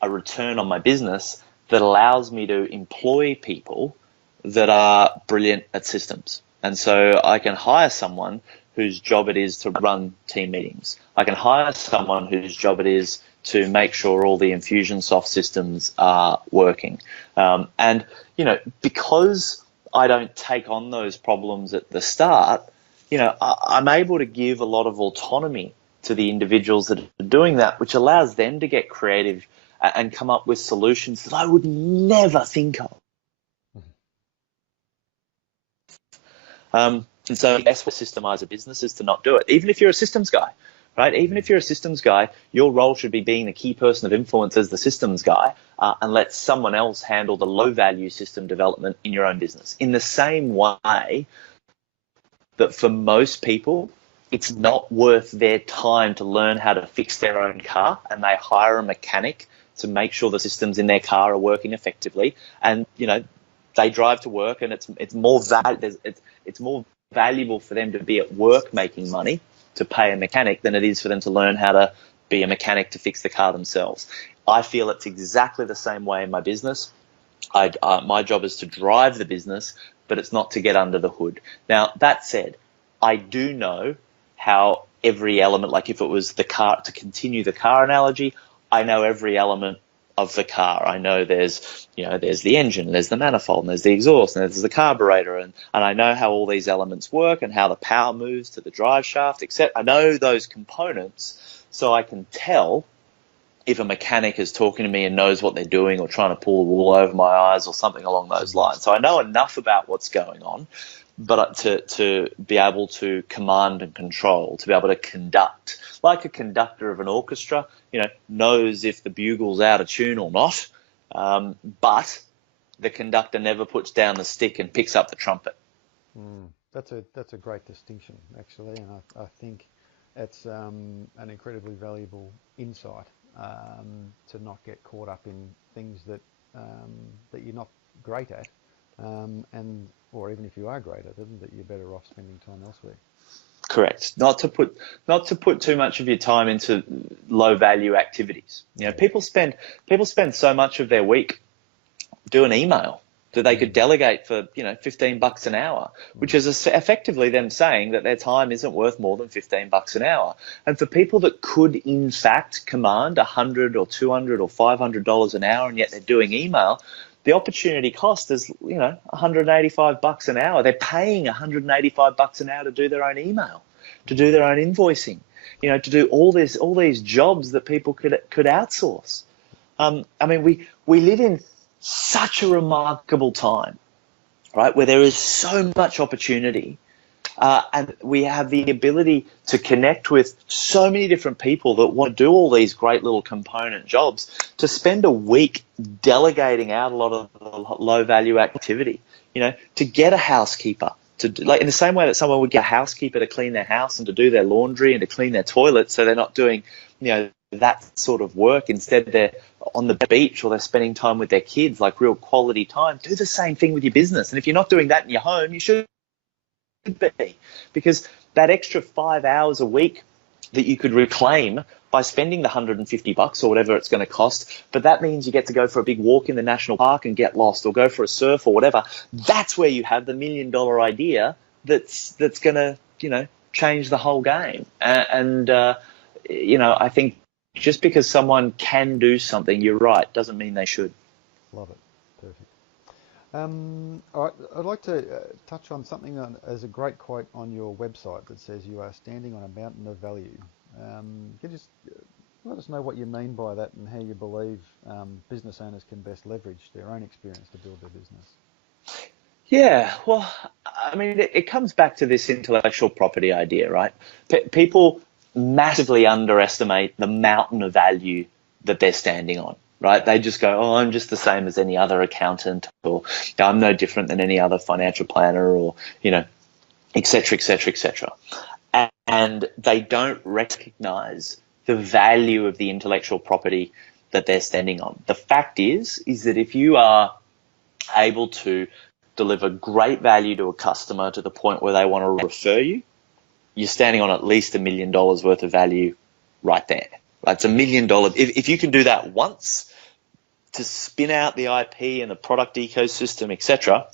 a return on my business that allows me to employ people that are brilliant at systems. And so I can hire someone whose job it is to run team meetings. I can hire someone whose job it is to make sure all the Infusionsoft systems are working. And, because I don't take on those problems at the start, I'm able to give a lot of autonomy to the individuals that are doing that, which allows them to get creative and come up with solutions that I would never think of. And so the best way to systemize a business is to not do it, even if you're a systems guy. Right? Even if you're a systems guy, your role should be being the key person of influence as the systems guy, and let someone else handle the low-value system development in your own business. In the same way that for most people, it's not worth their time to learn how to fix their own car, and they hire a mechanic to make sure the systems in their car are working effectively. And, they drive to work, and it's more valuable for them to be at work making money to pay a mechanic than it is for them to learn how to be a mechanic to fix the car themselves. I feel it's exactly the same way in my business. My job is to drive the business, but it's not to get under the hood. Now, that said, I do know how every element, like if it was the car, to continue the car analogy, I know every element of the car. I know there's the engine, there's the manifold, and there's the exhaust, and there's the carburetor, and I know how all these elements work and how the power moves to the drive shaft, etc. I know those components, so I can tell if a mechanic is talking to me and knows what they're doing or trying to pull the wool over my eyes or something along those lines. So I know enough about what's going on but to be able to command and control, to be able to conduct, like a conductor of an orchestra, knows if the bugle's out of tune or not, but the conductor never puts down the stick and picks up the trumpet. That's a great distinction, actually, and I think it's an incredibly valuable insight to not get caught up in things that you're not great at, or even if you are great at them, that you're better off spending time elsewhere. Correct. Not to put too much of your time into low value activities. People spend so much of their week doing email that they could delegate for $15 an hour, which is effectively them saying that their time isn't worth more than $15 an hour. And for people that could in fact command $100 or $200 or $500 an hour, and yet they're doing email, the opportunity cost is $185 an hour. They're paying $185 an hour to do their own email, to do their own invoicing, to do all these jobs that people could outsource. We live in such a remarkable time, right, where there is so much opportunity, and we have the ability to connect with so many different people that want to do all these great little component jobs, to spend a week delegating out a lot of the low value activity, to get a housekeeper, like in the same way that someone would get a housekeeper to clean their house and to do their laundry and to clean their toilets, so they're not doing that sort of work. Instead, they're on the beach or they're spending time with their kids, like real quality time. Do the same thing with your business. And if you're not doing that in your home, you should be, because that extra 5 hours a week that you could reclaim by spending the $150 or whatever it's going to cost, but that means you get to go for a big walk in the national park and get lost, or go for a surf or whatever. That's where you have the $1 million idea that's going to change the whole game. I think just because someone can do something, you're right, doesn't mean they should. Love it. Perfect. All right, I'd like to touch on something as a great quote on your website that says you are standing on a mountain of value. Can you just let us know what you mean by that and how you believe business owners can best leverage their own experience to build their business? Yeah, well, it comes back to this intellectual property idea, right? People massively underestimate the mountain of value that they're standing on, right? They just go, oh, I'm just the same as any other accountant, or I'm no different than any other financial planner, or, et cetera, et cetera, et cetera. And they don't recognize the value of the intellectual property that they're standing on. The fact is that if you are able to deliver great value to a customer to the point where they want to refer you, you're standing on at least $1 million worth of value right there. It's $1 million. If you can do that once to spin out the IP and the product ecosystem, etc.,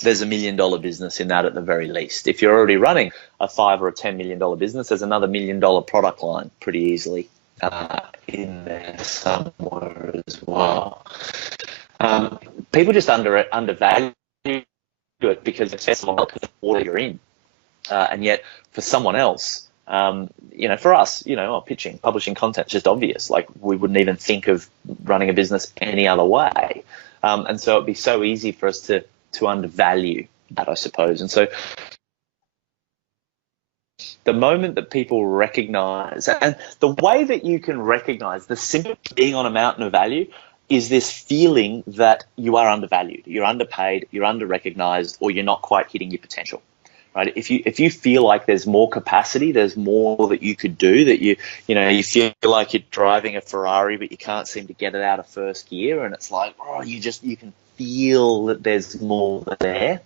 there's $1 million business in that at the very least. If you're already running a $5 or a $10 million business, there's another $1 million product line pretty easily in there somewhere as well. People just undervalue it because it's someone else can afford you're in. And yet for someone else, for us, pitching, publishing content is just obvious. Like, we wouldn't even think of running a business any other way. And so it'd be so easy for us to undervalue that, I suppose. And so the moment that people recognize, and the way that you can recognize the simple being on a mountain of value is this feeling that you are undervalued, you're underpaid, you're under-recognized, or you're not quite hitting your potential. Right? If you feel like there's more capacity, there's more that you could do, that you feel like you're driving a Ferrari but you can't seem to get it out of first gear, and it's like, you can feel that there's more there.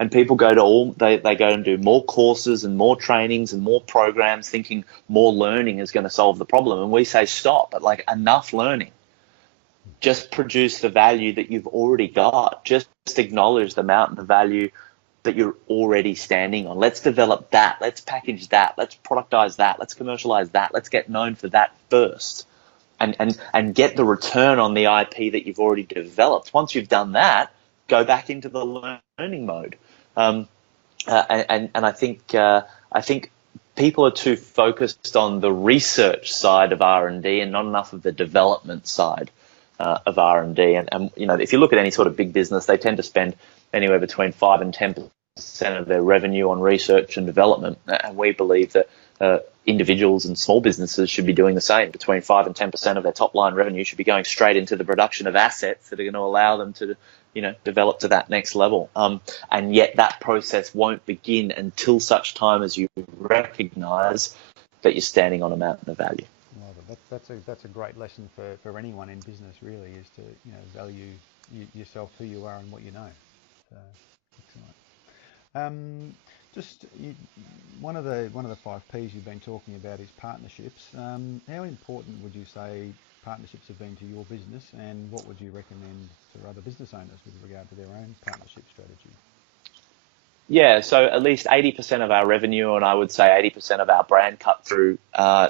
And people go to they go and do more courses and more trainings and more programs, thinking more learning is going to solve the problem. And we say stop, but enough learning. Just produce the value that you've already got. Just acknowledge the mountain of value that you're already standing on. Let's develop that. Let's package that. Let's productize that. Let's commercialize that. Let's get known for that first, and get the return on the IP that you've already developed. Once you've done that, go back into the learning mode. And I think people are too focused on the research side of R&D and not enough of the development side of R&D. And if you look at any sort of big business, they tend to spend anywhere between 5 and 10% of their revenue on research and development. And we believe that individuals and small businesses should be doing the same. Between 5 and 10% of their top line revenue should be going straight into the production of assets that are going to allow them to, develop to that next level. And yet that process won't begin until such time as you recognize that you're standing on a mountain of value. That's a great lesson for anyone in business, really, is to value yourself, who you are, and what you know. So, excellent. One of the 5 P's you've been talking about is partnerships. How important would you say partnerships have been to your business, and what would you recommend to other business owners with regard to their own partnership strategy? Yeah, so at least 80% of our revenue, and I would say 80% of our brand cut through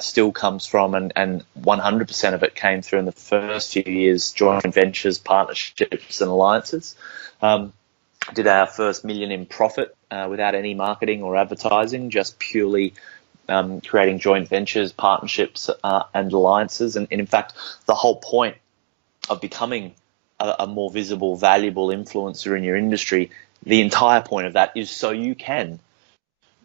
still comes from, and 100% of it came through in the first few years, joint ventures, partnerships and alliances. Did our first $1 million in profit without any marketing or advertising, just purely creating joint ventures, partnerships and alliances. And in fact, the whole point of becoming a more visible, valuable influencer in your industry, the entire point of that is so you can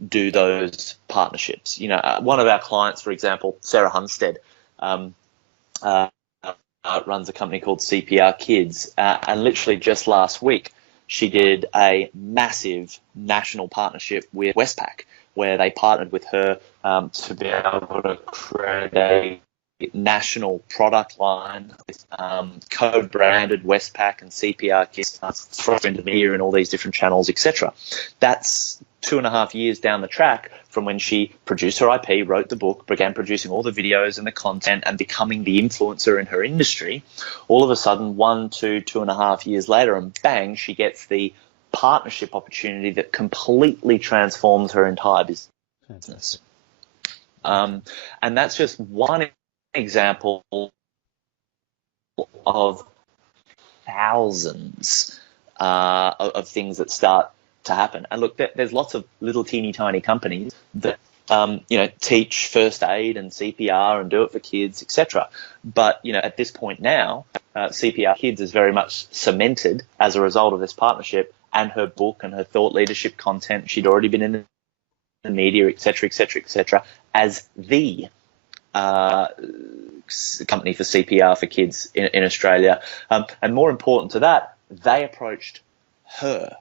do those partnerships. One of our clients, for example, Sarah Hunstead, runs a company called CPR Kids, and literally just last week, she did a massive national partnership with Westpac, where they partnered with her to be able to create a national product line with co-branded Westpac and CPR Kids, through into media and all these different channels, etc. That's 2.5 years down the track from when she produced her IP, wrote the book, began producing all the videos and the content and becoming the influencer in her industry. All of a sudden, 2.5 years later, and bang, she gets the partnership opportunity that completely transforms her entire business. And that's just one example of thousands of things that start to happen. And look, there's lots of little teeny tiny companies that teach first aid and CPR and do it for kids, etc. But at this point now, CPR Kids is very much cemented as a result of this partnership and her book and her thought leadership content. She'd already been in the media, etc., etc., etc., as the company for CPR for kids in Australia. And more important to that, they approached her.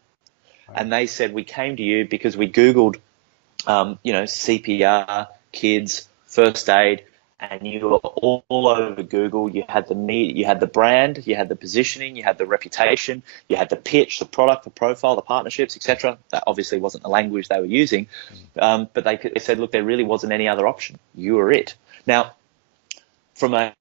And they said, we came to you because we Googled, CPR, kids, first aid, and you were all over Google. You had the media, you had the brand, you had the positioning, you had the reputation, you had the pitch, the product, the profile, the partnerships, etc. That obviously wasn't the language they were using. But they said, look, there really wasn't any other option. You were it. Now, from a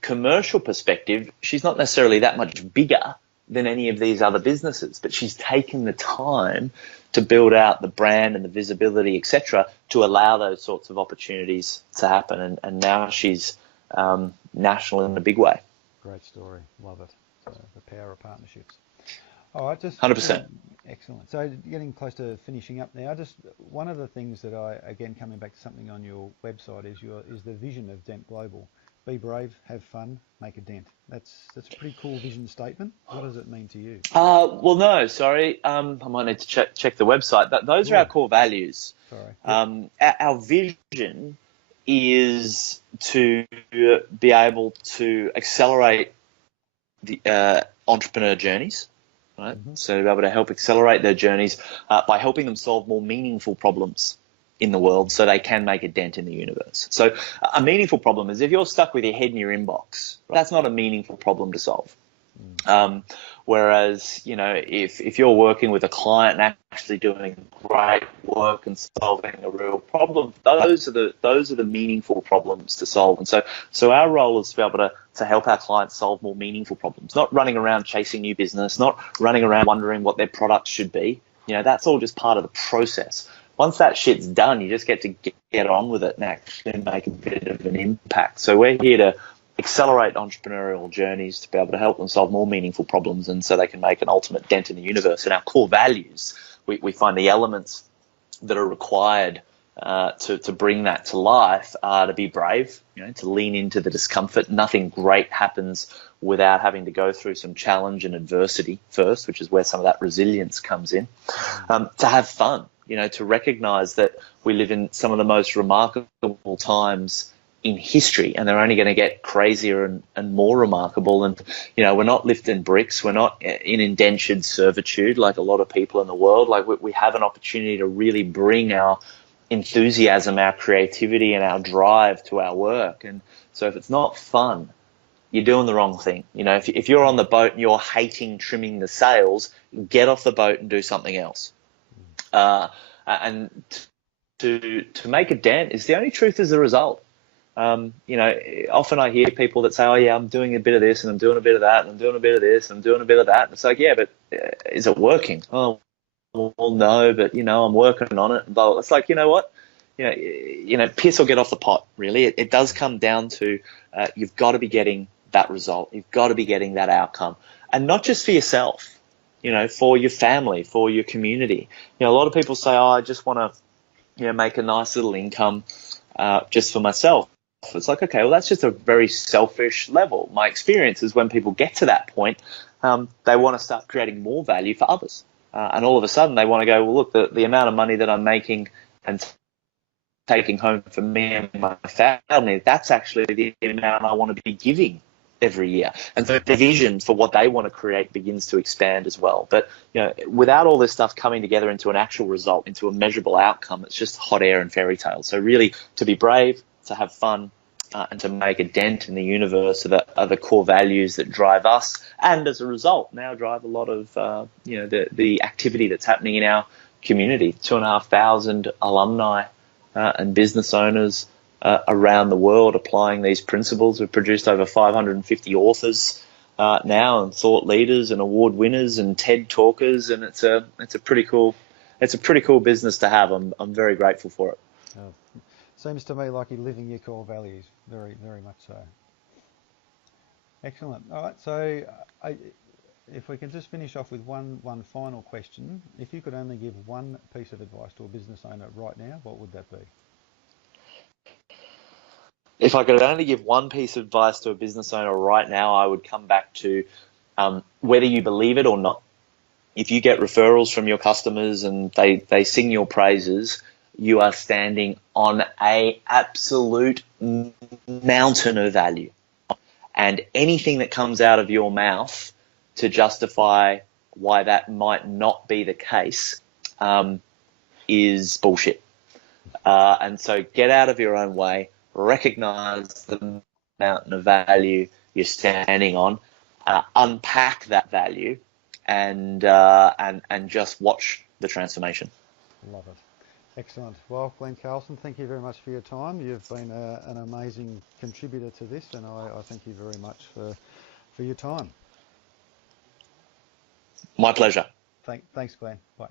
commercial perspective, she's not necessarily that much bigger than any of these other businesses, but she's taken the time to build out the brand and the visibility, etc., to allow those sorts of opportunities to happen. And now she's national in a big way. Great story. Love it. So the power of partnerships. All right, just 100%. Excellent. So getting close to finishing up now, just one of the things that again, coming back to something on your website is the vision of Dent Global. Be brave, have fun, make a dent. That's a pretty cool vision statement. What does it mean to you? Well, no, sorry. I might need to check the website. Those are our core values. Sorry. Our vision is to be able to accelerate the entrepreneur journeys, right? Mm-hmm. So to be able to help accelerate their journeys by helping them solve more meaningful problems in the world so they can make a dent in the universe. So a meaningful problem is if you're stuck with your head in your inbox, that's not a meaningful problem to solve. Whereas, if you're working with a client and actually doing great work and solving a real problem, those are the meaningful problems to solve. And so our role is to be able to help our clients solve more meaningful problems, not running around chasing new business, not running around wondering what their product should be. That's all just part of the process. Once that shit's done, you just get to get on with it and actually make a bit of an impact. So we're here to accelerate entrepreneurial journeys to be able to help them solve more meaningful problems and so they can make an ultimate dent in the universe. And our core values, we find the elements that are required to bring that to life are to be brave, to lean into the discomfort. Nothing great happens without having to go through some challenge and adversity first, which is where some of that resilience comes in. To have fun, to recognize that we live in some of the most remarkable times in history, and they're only going to get crazier and more remarkable. And, we're not lifting bricks. We're not in indentured servitude like a lot of people in the world. Like we have an opportunity to really bring our enthusiasm, our creativity, and our drive to our work. And so if it's not fun, you're doing the wrong thing. If you're on the boat and you're hating trimming the sails, get off the boat and do something else. And to make a dent is the only truth as a result. Often I hear people that say, oh yeah, I'm doing a bit of this and I'm doing a bit of that and I'm doing a bit of this and I'm doing a bit of that. And it's like, yeah, but is it working? Oh, well, no, but I'm working on it. But it's like, you know what? Piss or get off the pot. Really, it does come down to you've got to be getting that result. You've got to be getting that outcome, and not just for yourself. For your family, for your community. A lot of people say, oh, I just want to, make a nice little income just for myself. It's like, okay, well, that's just a very selfish level. My experience is when people get to that point, they want to start creating more value for others. And all of a sudden they want to go, well, look, the amount of money that I'm making and taking home for me and my family, that's actually the amount I want to be giving every year. And so the vision for what they want to create begins to expand as well. But, without all this stuff coming together into an actual result, into a measurable outcome, it's just hot air and fairy tales. So really, to be brave, to have fun, and to make a dent in the universe are the core values that drive us, and as a result now drive a lot of the activity that's happening in our community. 2,500 alumni and business owners around the world applying these principles. We've produced over 550 authors now, and thought leaders and award winners and TED talkers, and it's a pretty cool business to have. I'm very grateful for it. Seems to me like you're living your core values, very, very much so. Excellent. All right, so if we can just finish off with one final question. If you could only give one piece of advice to a business owner right now, what would that be? If I could only give one piece of advice to a business owner right now, I would come back to whether you believe it or not. If you get referrals from your customers and they sing your praises, you are standing on a absolute mountain of value. And anything that comes out of your mouth to justify why that might not be the case is bullshit. And so get out of your own way, recognize the mountain of value you're standing on, unpack that value, and just watch the transformation. Love it. Excellent. Well, Glen Carlson, thank you very much for your time. You've been an amazing contributor to this, and I thank you very much for your time. My pleasure. Thanks, Glen. Bye.